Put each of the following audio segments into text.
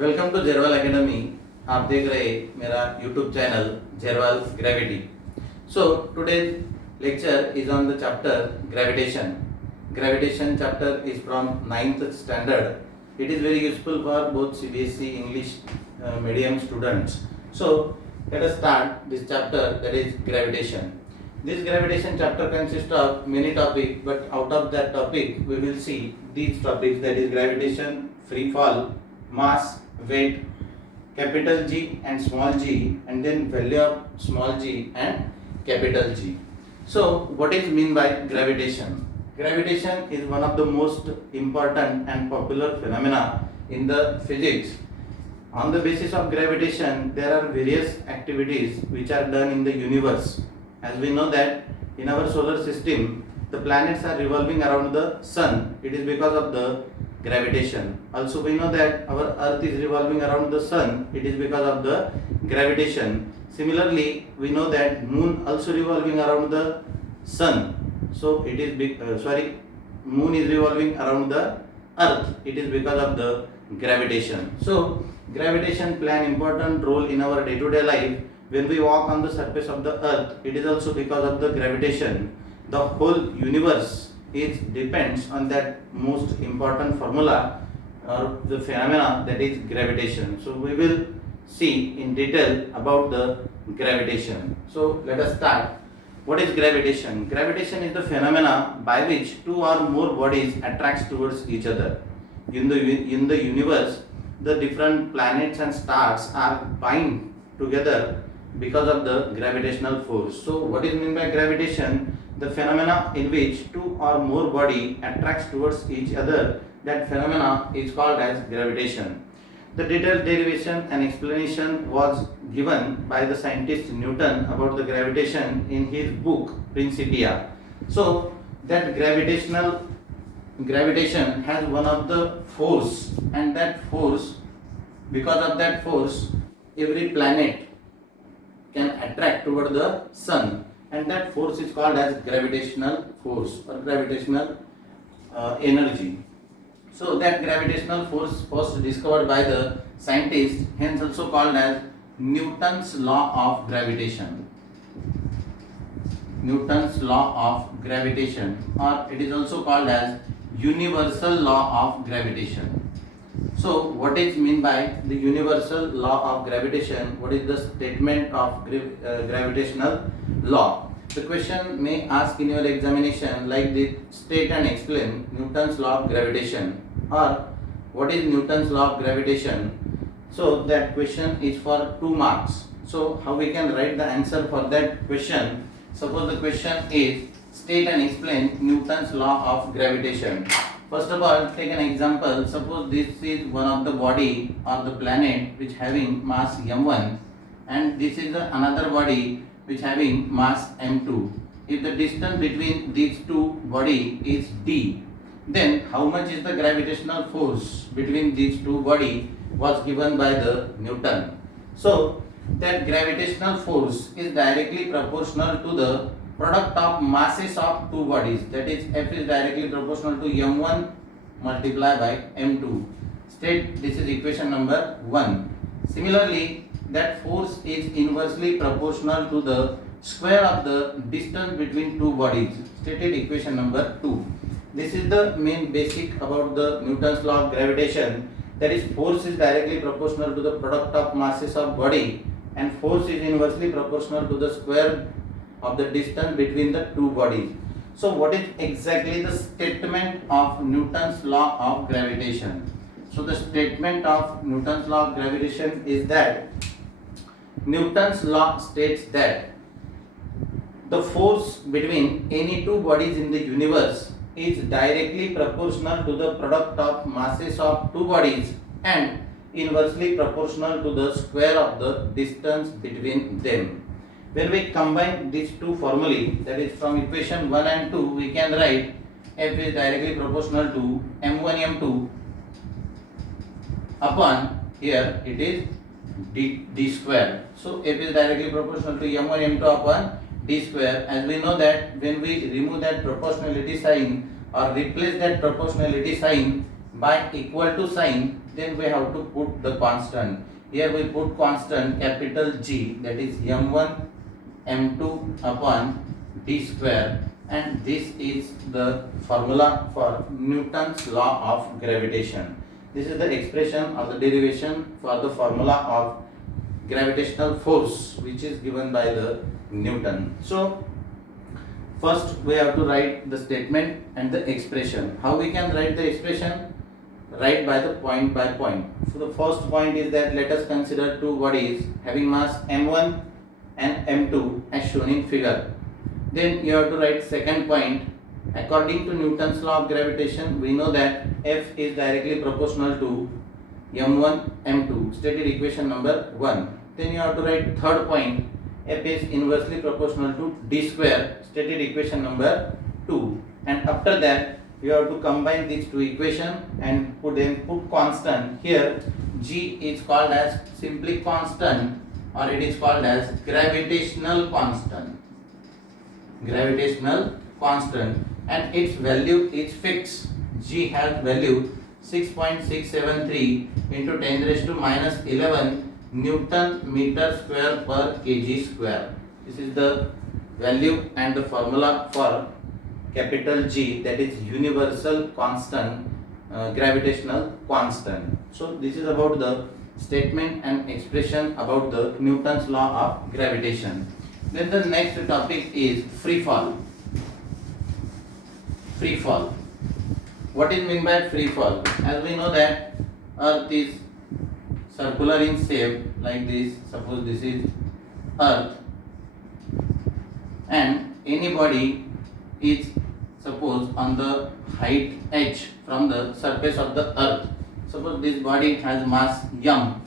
Welcome to जेरवाल academy. आप देख रहे मेरा YouTube channel Jerwal gravity. So today's lecture is on the chapter gravitation. Gravitation chapter is from 9th standard. It is very useful for both CBSE English medium students. So let us start this chapter, that is gravitation. This gravitation chapter consists of many topics, but out of that topic we will see these topics, that is gravitation, free fall, mass, weight, capital G and small g, and then value of small g and capital G. So what is mean by gravitation? Gravitation is one of the most important and popular phenomena in the physics. On the basis of gravitation, there are various activities which are done in the universe. As we know that in our solar system, the planets are revolving around the sun. It is because of the gravitation. Also we know that our earth is revolving around the sun. It is because of the gravitation. Similarly, we know that moon also revolving around the sun. So it is moon is revolving around the earth. It is because of the gravitation. So gravitation play an important role in our day-to-day life. When we walk on the surface of the earth, it is also because of the gravitation. The whole universe depends on that most important formula or the phenomena, that is gravitation. So we will see in detail about the gravitation. So let us start. What is gravitation? Gravitation is the phenomena by which two or more bodies attracts towards each other. In the universe, the different planets and stars are bind together because of the gravitational force. So what is meant by gravitation? The phenomena in which two or more body attracts towards each other, that phenomena is called as gravitation. The detailed derivation and explanation was given by the scientist Newton about the gravitation in his book Principia. So that gravitation has one of the force, and that force, because of that force, every planet can attract toward the sun, and that force is called as gravitational force or gravitational energy. So that gravitational force first discovered by the scientist, hence also called as Newton's law of gravitation. Newton's law of gravitation, or it is also called as universal law of gravitation. So what is mean by the universal law of gravitation? What is the statement of gravitational law? The question may ask in your examination like this: state and explain Newton's law of gravitation, or what is Newton's law of gravitation? So that question is for 2 marks. So how we can write the answer for that question? Suppose the question is state and explain Newton's law of gravitation. First of all, take an example. Suppose this is one of the body or the planet which having mass m1, and this is another body which having mass m2. If the distance between these two body is d, then how much is the gravitational force between these two body was given by the Newton. So that gravitational force is directly proportional to the product of masses of two bodies, that is F is directly proportional to m1 multiplied by m2. State this is equation number 1. Similarly, that force is inversely proportional to the square of the distance between two bodies. Stated equation number 2. This is the main basic about the Newton's law of gravitation, that is force is directly proportional to the product of masses of body, and force is inversely proportional to the square of the distance between the two bodies. So what is exactly the statement of Newton's law of gravitation? So the statement of Newton's law of gravitation is that Newton's law states that the force between any two bodies in the universe is directly proportional to the product of masses of two bodies and inversely proportional to the square of the distance between them. When we combine these two formulae, that is from equation 1 and 2, we can write F is directly proportional to m1 m2 upon, here it is d square. So F is directly proportional to m1 m2 upon d square. As we know that when we remove that proportionality sign or replace that proportionality sign by equal to sign, then we have to put the constant. Here we put constant capital G, that is m1 m2 upon d square, and this is the formula for Newton's law of gravitation. This is the expression or the derivation for the formula of gravitational force which is given by the Newton. So first we have to write the statement and the expression. How we can write the expression? Write by the point by point. So the first point is that let us consider two bodies having mass m1 and m2 as shown in figure. Then you have to write second point. According to Newton's law of gravitation, we know that F is directly proportional to m1 m2, stated equation number 1. Then you have to write third point. F is inversely proportional to d square, stated equation number 2. And after that you have to combine these two equations and put constant. Here G is called as simply constant, or it is called as gravitational constant. Gravitational constant, and its value is fixed. G has value 6.673 into 10 raised to minus 11 Newton meter square per kg square. This is the value and the formula for capital G, that is universal constant, gravitational constant. So this is about the statement and expression about the Newton's law of gravitation. Then the next topic is free fall. Free fall. What is meant by free fall? As we know that Earth is circular in shape like this. Suppose this is Earth, and any body is suppose on the height h from the surface of the Earth. Suppose this body has mass m,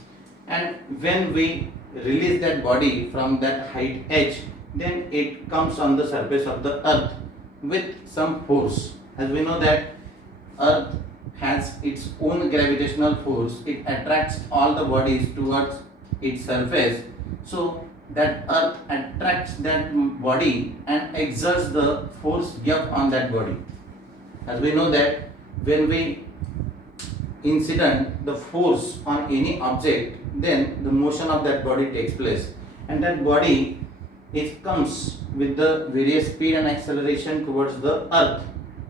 and when we release that body from that height h, then it comes on the surface of the Earth with some force. As we know that Earth has its own gravitational force, it attracts all the bodies towards its surface. So that Earth attracts that body and exerts the force F on that body. As we know that when we incident the force on any object, then the motion of that body takes place, and that body comes with the various speed and acceleration towards the Earth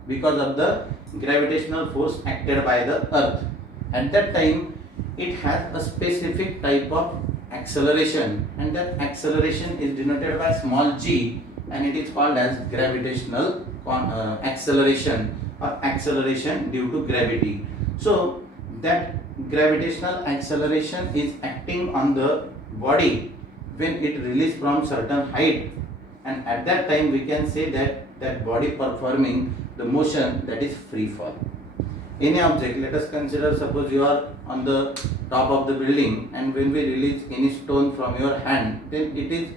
because of the gravitational force acted by the Earth. At that time it has a specific type of acceleration, and that acceleration is denoted by small g, and it is called as gravitational acceleration or acceleration due to gravity. So that gravitational acceleration is acting on the body when it released from certain height, and at that time we can say that that body performing the motion, that is free fall. Any object, let us consider, suppose you are on the top of the building, and when we release any stone from your hand, then it is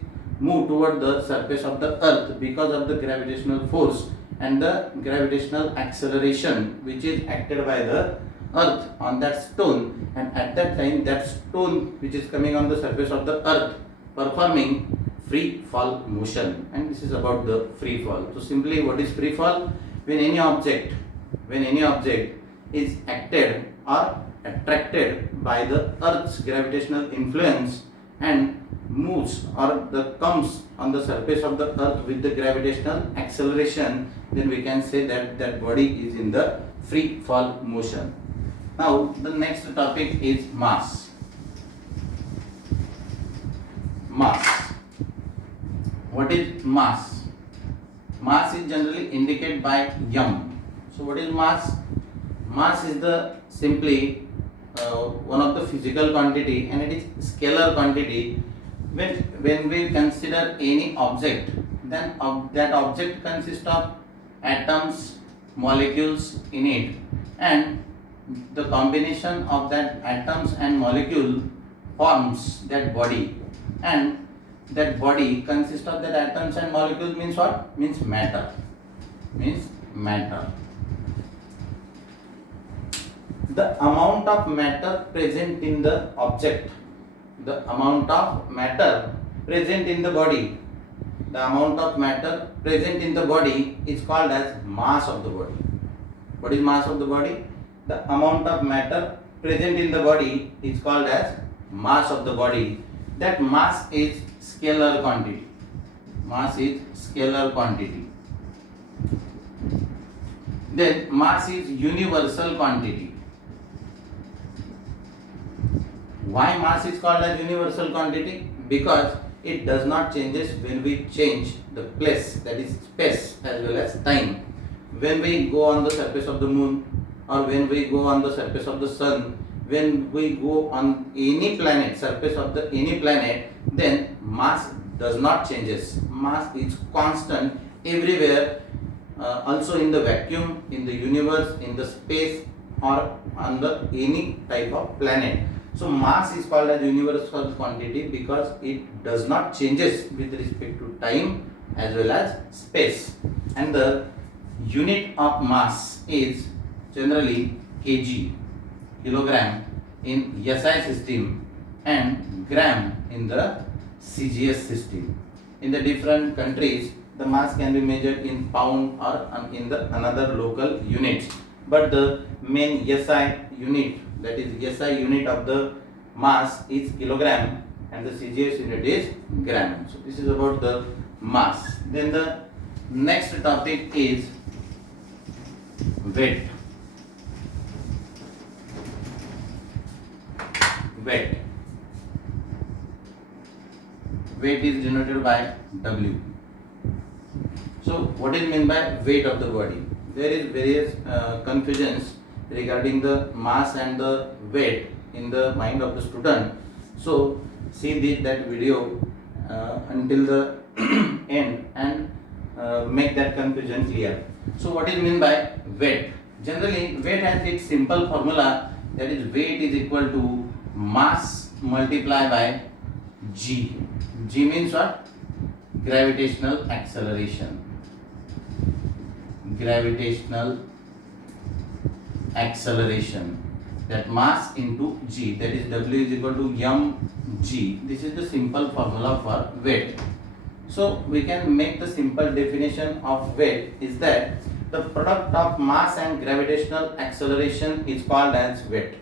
moved toward the surface of the Earth because of the gravitational force and the gravitational acceleration which is acted by the Earth on that stone, and at that time that stone which is coming on the surface of the Earth performing free fall motion, and this is about the free fall. So simply, what is free fall? When any object is acted or attracted by the Earth's gravitational influence and moves or comes on the surface of the Earth with the gravitational acceleration, then we can say that that body is in the free fall motion. Now the next topic is mass. Mass. What is mass? Mass is generally indicated by m. So what is mass? Mass is the simply one of the physical quantity, and it is scalar quantity. When we consider any object, then that object consists of atoms, molecules in it, and the combination of that atoms and molecule forms that body, and that body consists of that atoms and molecules means what? Means matter. Means matter. The amount of matter present in the object, the amount of matter present in the body, the amount of matter present in the body is called as mass of the body. What is mass of the body? The amount of matter present in the body is called as mass of the body. That mass is scalar quantity. Mass is scalar quantity. Then mass is universal quantity. Why mass is called as universal quantity? Because it does not changes when we change the place, that is space as well as time. When we go on the surface of the moon, or when we go on the surface of the sun, when we go on any planet, surface of the any planet, then mass does not changes. Mass is constant everywhere, also in the vacuum, in the universe, in the space, or on the any type of planet. So mass is called as universal quantity because it does not changes with respect to time as well as space. And the unit of mass is generally kg, kilogram in SI system, and gram in the CGS system. In the different countries, the mass can be measured in pound or in the another local units. But the main SI unit, that is SI unit of the mass, is kilogram, and the CGS unit is gram. So this is about the mass. Then the next topic is weight. Weight. Weight is denoted by W. So what is meant by weight of the body? There is various confusions regarding the mass and the weight in the mind of the student. So see that video until the end and make that confusion clear. So what is meant by weight? Generally, weight has its simple formula, that is weight is equal to mass multiplied by g. G means what? Gravitational acceleration. Gravitational acceleration. That mass into g, that is W is equal to mg. This is the simple formula for weight. So we can make the simple definition of weight is that the product of mass and gravitational acceleration is called as weight.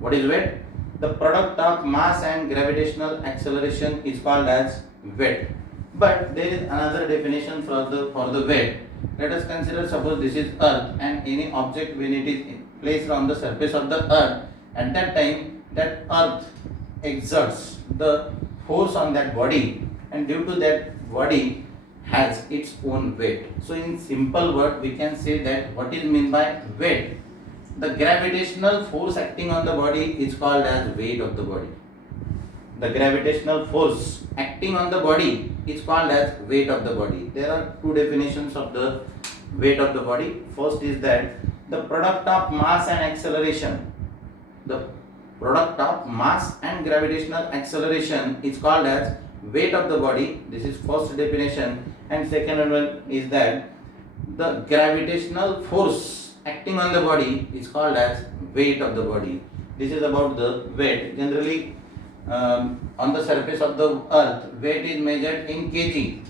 What is weight? The product of mass and gravitational acceleration is called as weight. But there is another definition for the weight. Let us consider, suppose this is earth, and any object when it is placed on the surface of the earth, at that time that earth exerts the force on that body, and due to that body has its own weight. So in simple word we can say that what is meant by weight? The gravitational force acting on the body is called as weight of the body. The gravitational force acting on the body is called as weight of the body. There are two definitions of the weight of the body. First is that the product of mass and acceleration. The product of mass and gravitational acceleration is called as weight of the body. This is first definition. And second one is that the gravitational force acting on the body is called as weight of the body. This is about the weight. Generally, on the surface of the earth, weight is measured in kg,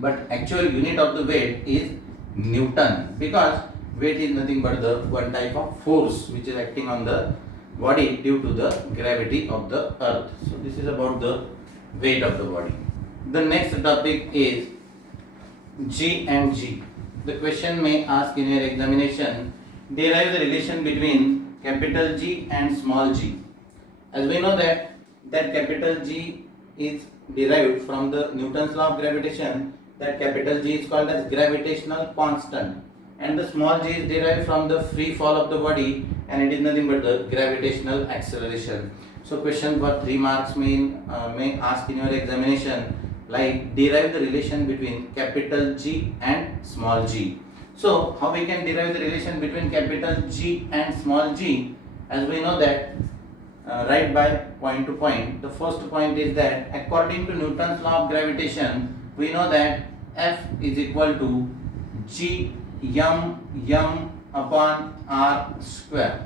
but actual unit of the weight is Newton, because weight is nothing but the one type of force which is acting on the body due to the gravity of the earth. So this is about the weight of the body. The next topic is G and G. The question may ask in your examination, derive the relation between capital G and small g. As we know that capital G is derived from the Newton's law of gravitation, that capital G is called as gravitational constant, and the small g is derived from the free fall of the body, and it is nothing but the gravitational acceleration. So question for 3 marks may ask in your examination, like derive the relation between capital G and small g. So how we can derive the relation between capital G and small g? As we know that right by point to point. The first point is that according to Newton's law of gravitation, we know that F is equal to G m upon r square.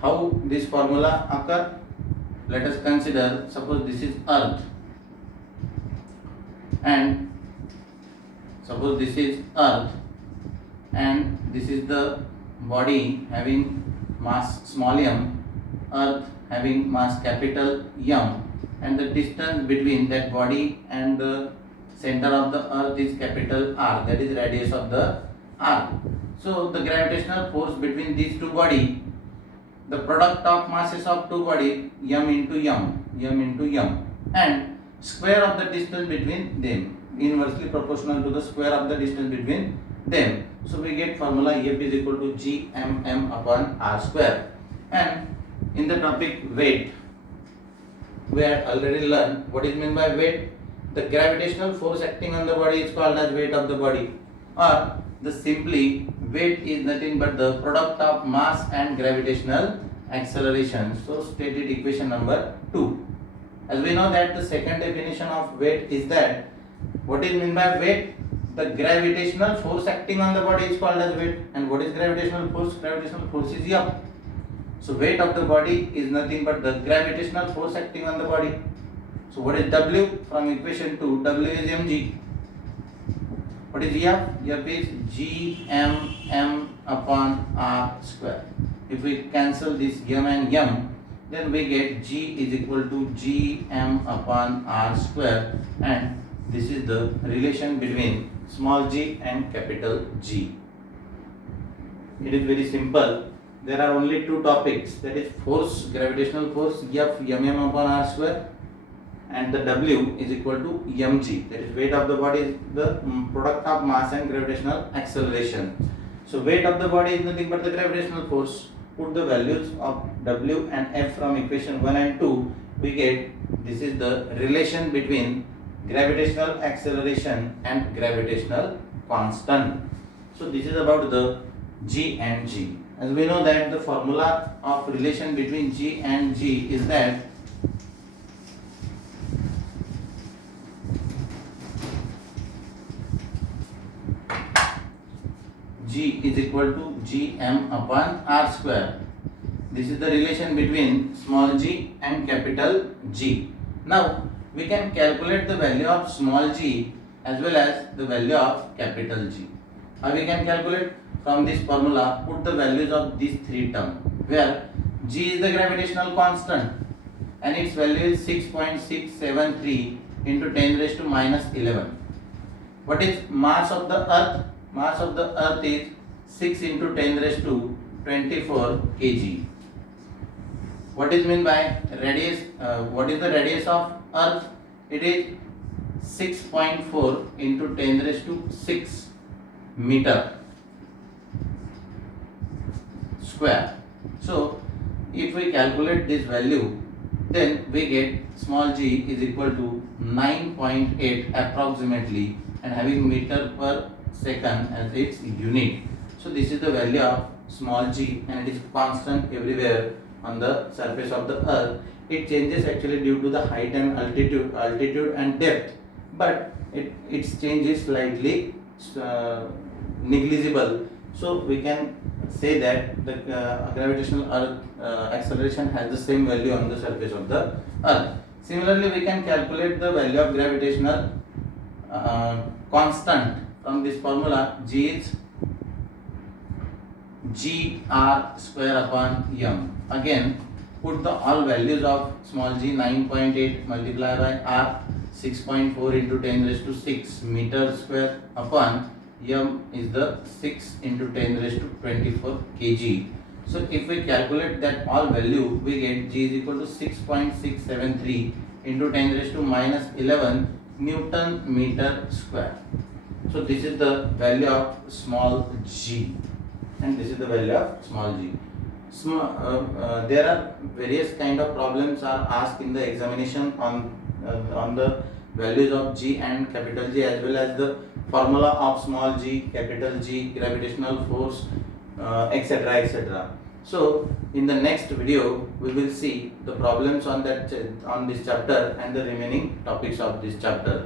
How this formula occur? Let us consider, suppose this is earth, and suppose this is earth, and this is the body having mass small m, earth having mass capital M, and the distance between that body and the center of the earth is capital R, that is radius of the R. So the gravitational force between these two body, the product of masses of two body, m into m, and square of the distance between them, inversely proportional to the square of the distance between them. So we get formula F is equal to gmm upon r square. And in the topic weight, we had already learned what is meant by weight. The gravitational force acting on the body is called as weight of the body, or the simply weight is nothing but the product of mass and gravitational acceleration. So stated equation number 2. As we know that the second definition of weight is that what is meant by weight, the gravitational force acting on the body is called as weight. And what is gravitational force? Gravitational force is F. So weight of the body is nothing but the gravitational force acting on the body. So what is W? From equation 2, W is mg. What is F? F is gmm upon r square. If we cancel this m and m, then we get g is equal to gm upon r square, and this is the relation between small g and capital G. It is very simple. There are only two topics, that is force, gravitational force F mm upon r square, and the W is equal to mg, that is weight of the body is the product of mass and gravitational acceleration. So weight of the body is nothing but the gravitational force. Put the values of W and F from equation 1 and 2, we get this is the relation between gravitational acceleration and gravitational constant. So this is about the G and G. As we know that the formula of relation between G and G is that G is equal to gm upon r square. This is the relation between small g and capital G. Now we can calculate the value of small g as well as the value of capital G. How we can calculate? From this formula, put the values of these three terms, where G is the gravitational constant and its value is 6.673 into 10 raised to minus 11. What is mass of the earth? Mass of the earth is 6 into 10 raised to 24 kg. What is meant by radius? What is the radius of earth? It is 6.4 into 10 raised to 6 meter square. So if we calculate this value, then we get small g is equal to 9.8 approximately, and having meter per second as its unit. So this is the value of small g, and it is constant everywhere on the surface of the earth. It changes actually due to the height and altitude and depth, but its change is slightly negligible. So we can say that the gravitational earth acceleration has the same value on the surface of the earth. Similarly, we can calculate the value of gravitational constant from this formula. G is gr square upon m. Again, put the all values of small g, 9.8 multiplied by r, 6.4 into 10 raised to 6 meter square upon m is the 6 into 10 raised to 24 kg. So if we calculate that all value, we get g is equal to 6.673 into 10 raised to minus 11 Newton meter square. So this is the value of small g, and this is the value of small g. There are various kind of problems are asked in the examination on the values of g and capital G, as well as the formula of small g, capital G, gravitational force, etc., etc. So in the next video we will see the problems on this chapter and the remaining topics of this chapter.